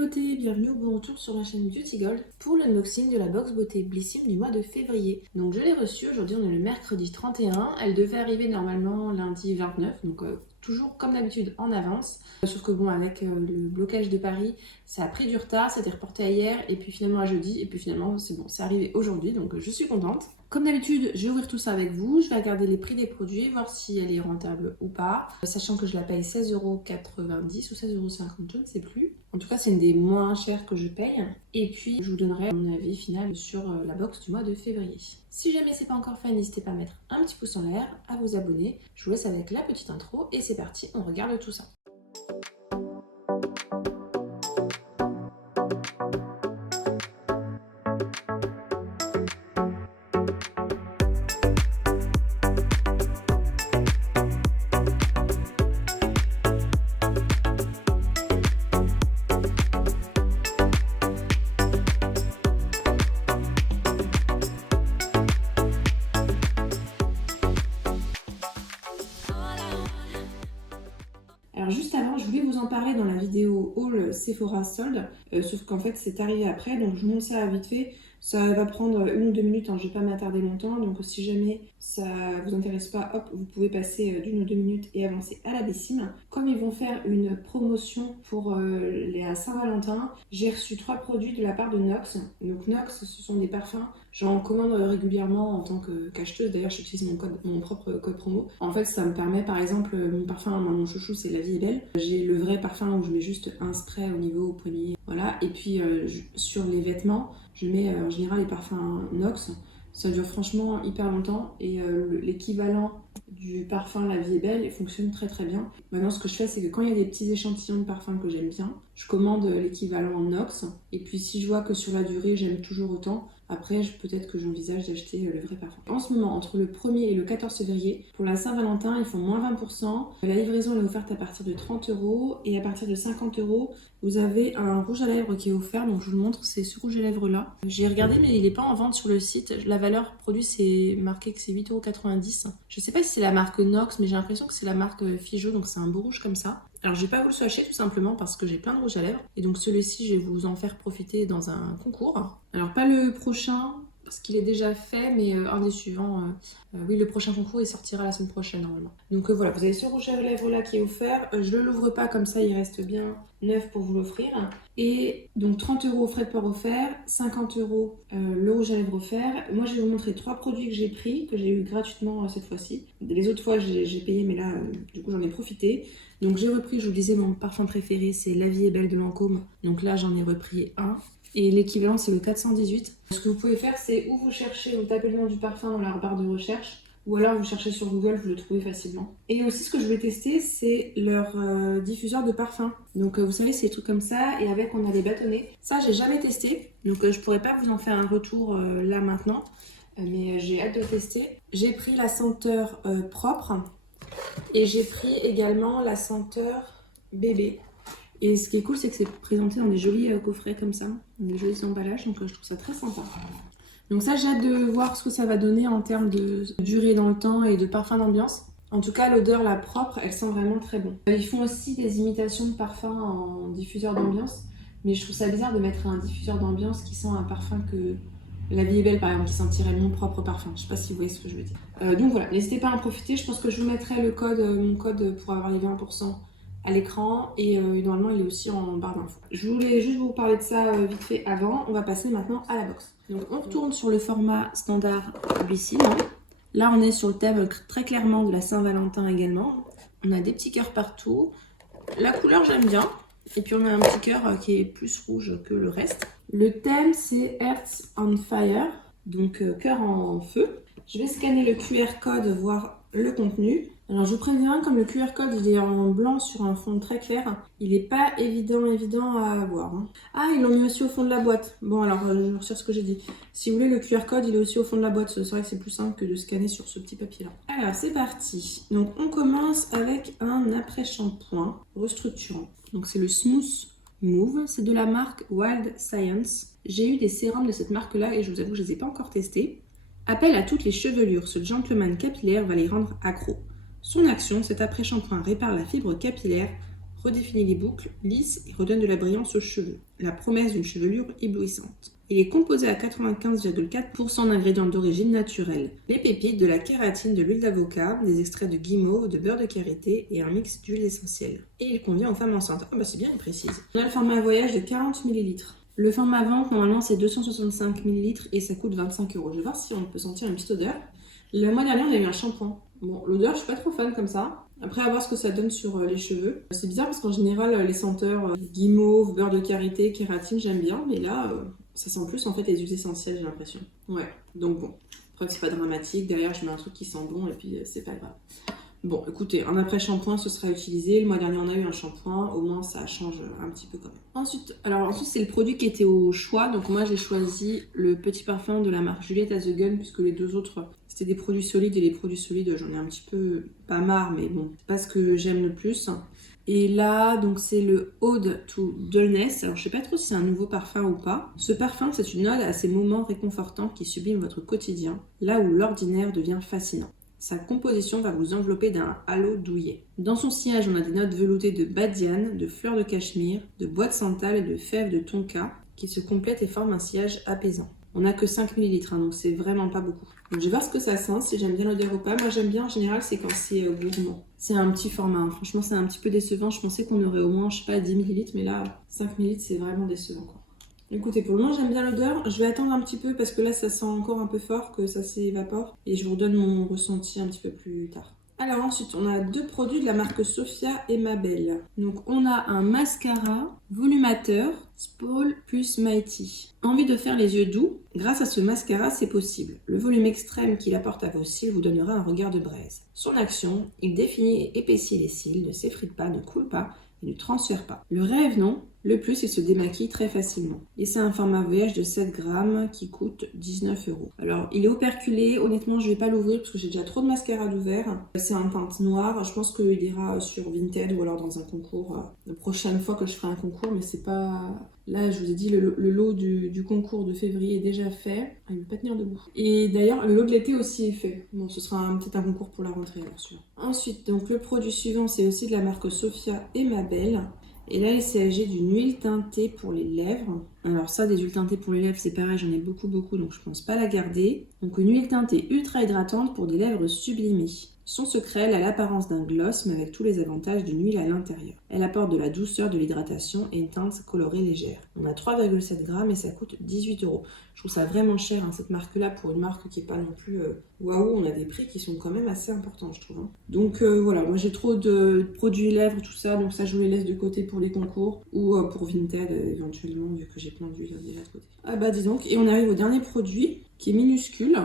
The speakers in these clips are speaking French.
beauté, bienvenue au bon retour sur ma chaîne Beauty Gold pour l'unboxing de la box beauté Blissim du mois de février. Donc je l'ai reçue, aujourd'hui on est le mercredi 31, elle devait arriver normalement lundi 29, donc toujours comme d'habitude en avance. Sauf que bon, avec le blocage de Paris, ça a pris du retard, ça a été reporté à hier et puis finalement à jeudi et puis finalement c'est bon, c'est arrivé aujourd'hui, donc je suis contente. Comme d'habitude, je vais ouvrir tout ça avec vous, je vais regarder les prix des produits, voir si elle est rentable ou pas, sachant que je la paye 16,90€ ou 16,50€, je ne sais plus. En tout cas, c'est une des moins chères que je paye. Et puis, je vous donnerai mon avis final sur la box du mois de février. Si jamais c'est pas encore fait, n'hésitez pas à mettre un petit pouce en l'air, à vous abonner. Je vous laisse avec la petite intro et c'est parti, on regarde tout ça. Alors juste avant, je voulais vous en parler dans la vidéo haul Sephora solde, sauf qu'en fait c'est arrivé après, donc je vous montre ça vite fait. Ça va prendre 1 ou 2 minutes, hein, je ne vais pas m'attarder longtemps, donc si jamais ça vous intéresse pas, hop, vous pouvez passer d'1 ou 2 minutes et avancer à la Blissim. Comme ils vont faire une promotion pour les Saint-Valentin, j'ai reçu 3 produits de la part de Nox. Donc Nox, ce sont des parfums, j'en commande régulièrement en tant qu'acheteuse, d'ailleurs j'utilise mon propre code promo. En fait ça me permet, par exemple, mon parfum, mon chouchou c'est La Vie est Belle. J'ai le vrai parfum où je mets juste un spray au niveau poignet, voilà, et puis sur les vêtements, je mets en général les parfums Nox. Ça dure franchement hyper longtemps et l'équivalent du parfum La Vie est Belle il fonctionne très très bien. Maintenant ce que je fais c'est que quand il y a des petits échantillons de parfums que j'aime bien, je commande l'équivalent en Nox et puis si je vois que sur la durée j'aime toujours autant, après peut-être que j'envisage d'acheter le vrai parfum. En ce moment, entre le 1er et le 14 février, pour la Saint-Valentin ils font moins 20%. La livraison elle est offerte à partir de 30€ et à partir de 50€ vous avez un rouge à lèvres qui est offert, donc je vous le montre, c'est ce rouge à lèvres là. J'ai regardé mais il n'est pas en vente sur le site. La valeur produit c'est marqué que c'est 8,90€. Je sais pas si c'est la marque Nox, mais j'ai l'impression que c'est la marque Figeaud, donc c'est un beau rouge comme ça. Alors je vais pas vous le swatcher tout simplement parce que j'ai plein de rouge à lèvres et donc celui-ci je vais vous en faire profiter dans un concours. Alors pas le prochain parce qu'il est déjà fait, mais un des suivants, oui, le prochain concours il sortira la semaine prochaine normalement. Donc voilà, vous avez ce rouge à lèvres là qui est offert. Je ne l'ouvre pas comme ça, il reste bien neuf pour vous l'offrir. Et donc 30€ frais de port offert, 50€ le rouge à lèvres offert. Moi je vais vous montrer 3 produits que j'ai pris, que j'ai eu gratuitement cette fois-ci. Les autres fois j'ai payé, mais là du coup j'en ai profité. Donc j'ai repris, je vous disais, mon parfum préféré c'est La Vie est Belle de Lancôme. Donc là j'en ai repris un. Et l'équivalent c'est le 418. Ce que vous pouvez faire c'est ou vous cherchez, vous tapez le nom du parfum dans la barre de recherche, ou alors vous cherchez sur Google, vous le trouvez facilement. Et aussi ce que je vais tester c'est leur diffuseur de parfum. Donc vous savez c'est des trucs comme ça et avec on a les bâtonnets. Ça j'ai jamais testé, donc je pourrais pas vous en faire un retour là maintenant, mais j'ai hâte de tester. J'ai pris la senteur propre et j'ai pris également la senteur bébé. Et ce qui est cool, c'est que c'est présenté dans des jolis coffrets comme ça, des jolis emballages, donc je trouve ça très sympa. Donc ça, j'ai hâte de voir ce que ça va donner en termes de durée dans le temps et de parfum d'ambiance. En tout cas, l'odeur, la propre, elle sent vraiment très bon. Ils font aussi des imitations de parfums en diffuseur d'ambiance, mais je trouve ça bizarre de mettre un diffuseur d'ambiance qui sent un parfum que La Vie est Belle, par exemple, qui sentirait mon propre parfum. Je sais pas si vous voyez ce que je veux dire. Donc voilà, n'hésitez pas à en profiter. Je pense que je vous mettrai le code, mon code pour avoir les 20% à l'écran et normalement il est aussi en barre d'infos. Je voulais juste vous parler de ça vite fait avant. On va passer maintenant à la box. Donc on retourne sur le format standard Blissim. Là on est sur le thème très clairement de la Saint-Valentin également. On a des petits cœurs partout. La couleur j'aime bien. Et puis on a un petit cœur qui est plus rouge que le reste. Le thème c'est Hearts on Fire, donc cœur en feu. Je vais scanner le QR code, voir le contenu. Alors je vous préviens, comme le QR code il est en blanc sur un fond très clair, il n'est pas évident à avoir. Hein. Ah, ils l'ont mis aussi au fond de la boîte. Bon alors, je retire ce que j'ai dit. Si vous voulez, le QR code il est aussi au fond de la boîte. C'est vrai que c'est plus simple que de scanner sur ce petit papier là. Alors c'est parti. Donc on commence avec un après-shampoing restructurant. Donc c'est le Smooth Move, c'est de la marque Wild Science. J'ai eu des sérums de cette marque là et je vous avoue que je ne les ai pas encore testés. Appel à toutes les chevelures, ce gentleman capillaire va les rendre accros. Son action, cet après-shampoing répare la fibre capillaire, redéfinit les boucles lisses et redonne de la brillance aux cheveux. La promesse d'une chevelure éblouissante. Il est composé à 95,4% d'ingrédients d'origine naturelle. Les pépites, de la kératine, de l'huile d'avocat, des extraits de guimauve, de beurre de karité et un mix d'huiles essentielles. Et il convient aux femmes enceintes. Ah bah c'est bien, il précise. On a le format voyage de 40 ml. Le format vente, normalement, c'est 265 ml et ça coûte 25 €. Je vais voir si on peut sentir une petite odeur. Le mois dernier, on a eu un shampoing. Bon, l'odeur, je suis pas trop fan comme ça. Après, à voir ce que ça donne sur les cheveux. C'est bizarre parce qu'en général, les senteurs guimauve, beurre de karité, kératine, j'aime bien. Mais là, ça sent plus en fait les huiles essentielles, j'ai l'impression. Ouais, donc bon. Après, c'est pas dramatique. Derrière, je mets un truc qui sent bon et puis c'est pas grave. Bon, écoutez, un après-shampoing, ce sera utilisé. Le mois dernier, on a eu un shampoing. Au moins, ça change un petit peu quand même. Ensuite, c'est le produit qui était au choix. Donc moi, j'ai choisi le petit parfum de la marque Juliette à The Gun, puisque les deux autres, c'était des produits solides. Et les produits solides, j'en ai un petit peu, pas marre, mais bon, c'est pas ce que j'aime le plus. Et là, donc c'est le Ode to Dullness. Alors, je sais pas trop si c'est un nouveau parfum ou pas. Ce parfum, c'est une ode à ces moments réconfortants qui subliment votre quotidien, là où l'ordinaire devient fascinant. Sa composition va vous envelopper d'un halo douillet. Dans son sillage, on a des notes veloutées de badiane, de fleurs de cachemire, de bois de santal et de fèves de tonka qui se complètent et forment un sillage apaisant. On n'a que 5 ml, donc c'est vraiment pas beaucoup. Donc je vais voir ce que ça sent, si j'aime bien l'odeur ou pas. Moi j'aime bien en général, c'est quand c'est gourmand. C'est un petit format, hein. Franchement c'est un petit peu décevant. Je pensais qu'on aurait au moins, je sais pas, 10 ml, mais là 5 ml c'est vraiment décevant quoi. Écoutez, pour le moment, j'aime bien l'odeur. Je vais attendre un petit peu parce que là, ça sent encore un peu fort, que ça s'évapore. Et je vous redonne mon ressenti un petit peu plus tard. Alors ensuite, on a deux produits de la marque Sophia et Mabel. Donc on a un mascara volumateur Spall plus Mighty. Envie de faire les yeux doux? Grâce à ce mascara, c'est possible. Le volume extrême qu'il apporte à vos cils vous donnera un regard de braise. Son action, il définit et épaissit les cils, ne s'effrite pas, ne coule pas et ne transfère pas. Le rêve, non? Le plus, il se démaquille très facilement. Et c'est un format voyage de 7 grammes qui coûte 19 €. Alors, il est operculé. Honnêtement, je vais pas l'ouvrir parce que j'ai déjà trop de mascara d'ouvert. C'est un teinte noire. Je pense qu'il ira sur Vinted ou alors dans un concours. La prochaine fois que je ferai un concours, mais c'est pas... Là, je vous ai dit, le lot du concours de février est déjà fait. Ah, il ne veut pas tenir debout. Et d'ailleurs, le lot de l'été aussi est fait. Bon, ce sera peut-être un concours pour la rentrée, bien sûr. Ensuite, donc le produit suivant, c'est aussi de la marque Sophia et Mabel. Et là, il s'agit d'une huile teintée pour les lèvres. Alors ça, des huiles teintées pour les lèvres, c'est pareil, j'en ai beaucoup, donc je pense pas la garder. Donc une huile teintée ultra hydratante pour des lèvres sublimées. Son secret, elle a l'apparence d'un gloss, mais avec tous les avantages d'une huile à l'intérieur. Elle apporte de la douceur, de l'hydratation et une teinte colorée légère. On a 3,7 grammes et ça coûte 18 €. Je trouve ça vraiment cher, hein, cette marque-là, pour une marque qui n'est pas non plus waouh. On a des prix qui sont quand même assez importants, je trouve. Hein. Donc voilà, moi j'ai trop de produits lèvres, tout ça, donc ça je vous les laisse de côté pour les concours ou pour Vinted éventuellement, vu que j'ai plein d'huile déjà de côté. Ah bah dis donc, et on arrive au dernier produit qui est minuscule.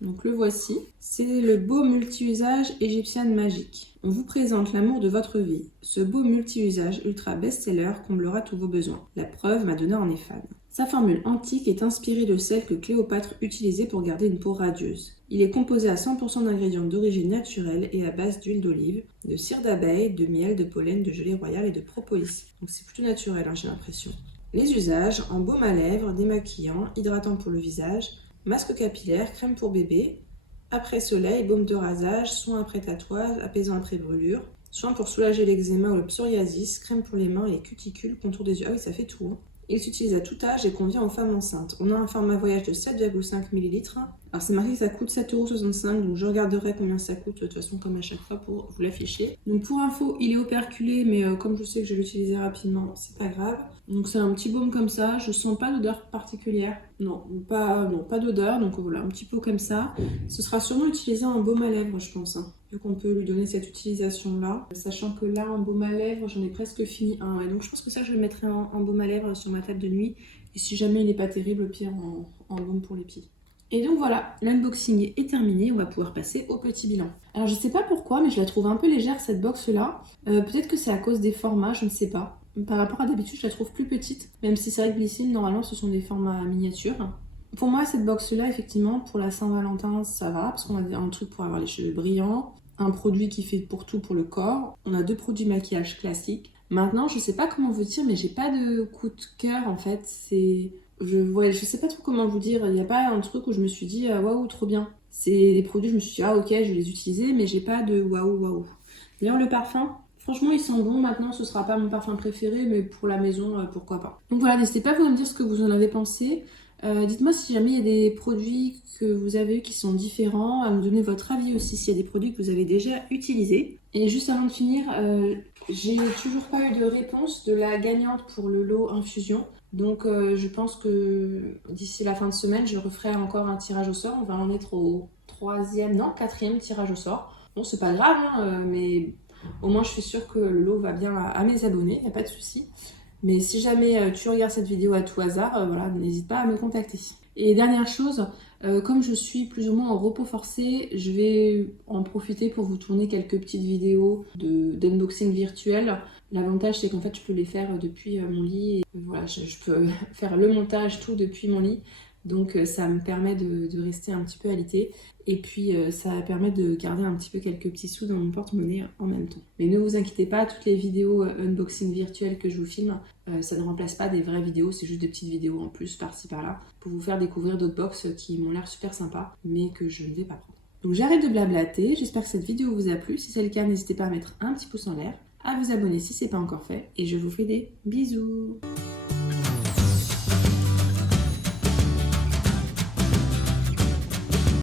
Donc le voici, c'est le baume multi-usage égyptienne magique. On vous présente l'amour de votre vie. Ce beau multi-usage ultra best-seller comblera tous vos besoins. La preuve, Madonna en est fan. Sa formule antique est inspirée de celle que Cléopâtre utilisait pour garder une peau radieuse. Il est composé à 100% d'ingrédients d'origine naturelle et à base d'huile d'olive, de cire d'abeille, de miel, de pollen, de gelée royale et de propolis. Donc c'est plutôt naturel, hein, j'ai l'impression. Les usages, en baume à lèvres, démaquillant, hydratant pour le visage, masque capillaire, crème pour bébé, après soleil, baume de rasage, soin après tatouage, apaisant après brûlure, soin pour soulager l'eczéma ou le psoriasis, crème pour les mains et les cuticules, contour des yeux. Ah oui, ça fait tout. Hein. Il s'utilise à tout âge et convient aux femmes enceintes. On a un format voyage de 7,5 ml. Alors c'est marqué que ça coûte 7,65 €, donc je regarderai combien ça coûte de toute façon comme à chaque fois pour vous l'afficher. Donc pour info, il est operculé, mais comme je sais que je vais l'utiliser rapidement, c'est pas grave. Donc c'est un petit baume comme ça, je sens pas d'odeur particulière. Non, pas d'odeur, donc voilà, un petit pot comme ça. Ce sera sûrement utilisé en baume à lèvres, je pense. Hein, vu qu'on peut lui donner cette utilisation-là. Sachant que là, en baume à lèvres, j'en ai presque fini un. Et donc je pense que ça, je le mettrai en baume à lèvres sur ma table de nuit. Et si jamais il n'est pas terrible, au pire en baume pour les pieds. Et donc voilà, l'unboxing est terminé, on va pouvoir passer au petit bilan. Alors je sais pas pourquoi, mais je la trouve un peu légère cette box là. Peut-être que c'est à cause des formats, je ne sais pas. Par rapport à d'habitude, je la trouve plus petite, même si c'est vrai que Glycine, normalement ce sont des formats miniatures. Pour moi, cette box là, effectivement, pour la Saint-Valentin, ça va, parce qu'on a un truc pour avoir les cheveux brillants, un produit qui fait pour tout pour le corps, on a 2 produits maquillage classiques. Maintenant, je sais pas comment vous dire, mais j'ai pas de coup de cœur en fait, je sais pas trop comment vous dire, il n'y a pas un truc où je me suis dit waouh, trop bien. C'est des produits, je me suis dit ok, je vais les utiliser, mais j'ai pas de waouh. D'ailleurs, le parfum, Franchement, ils sont bons. Maintenant, ce sera pas mon parfum préféré, mais pour la maison, pourquoi pas. Donc voilà, n'hésitez pas à me dire ce que vous en avez pensé. Dites-moi si jamais il y a des produits que vous avez eu qui sont différents, à me donner votre avis aussi s'il y a des produits que vous avez déjà utilisés. Et juste avant de finir, j'ai toujours pas eu de réponse de la gagnante pour le lot infusion. Donc je pense que d'ici la fin de semaine, je referai encore un tirage au sort. On va en être au quatrième tirage au sort. Bon, c'est pas grave, hein, mais au moins je suis sûre que le lot va bien à mes abonnés, il n'y a pas de souci. Mais si jamais tu regardes cette vidéo à tout hasard, voilà, n'hésite pas à me contacter. Et dernière chose, comme je suis plus ou moins en repos forcé, je vais en profiter pour vous tourner quelques petites vidéos d'unboxing virtuel. L'avantage, c'est qu'en fait, je peux les faire depuis mon lit. Et voilà, je peux faire le montage tout depuis mon lit. Donc ça me permet de rester un petit peu alité. Et puis ça permet de garder un petit peu quelques petits sous dans mon porte-monnaie en même temps. Mais ne vous inquiétez pas, toutes les vidéos unboxing virtuelles que je vous filme, ça ne remplace pas des vraies vidéos, c'est juste des petites vidéos en plus par-ci par-là pour vous faire découvrir d'autres box qui m'ont l'air super sympas mais que je ne vais pas prendre. Donc j'arrête de blablater, j'espère que cette vidéo vous a plu. Si c'est le cas, n'hésitez pas à mettre un petit pouce en l'air, à vous abonner si ce n'est pas encore fait et je vous fais des bisous.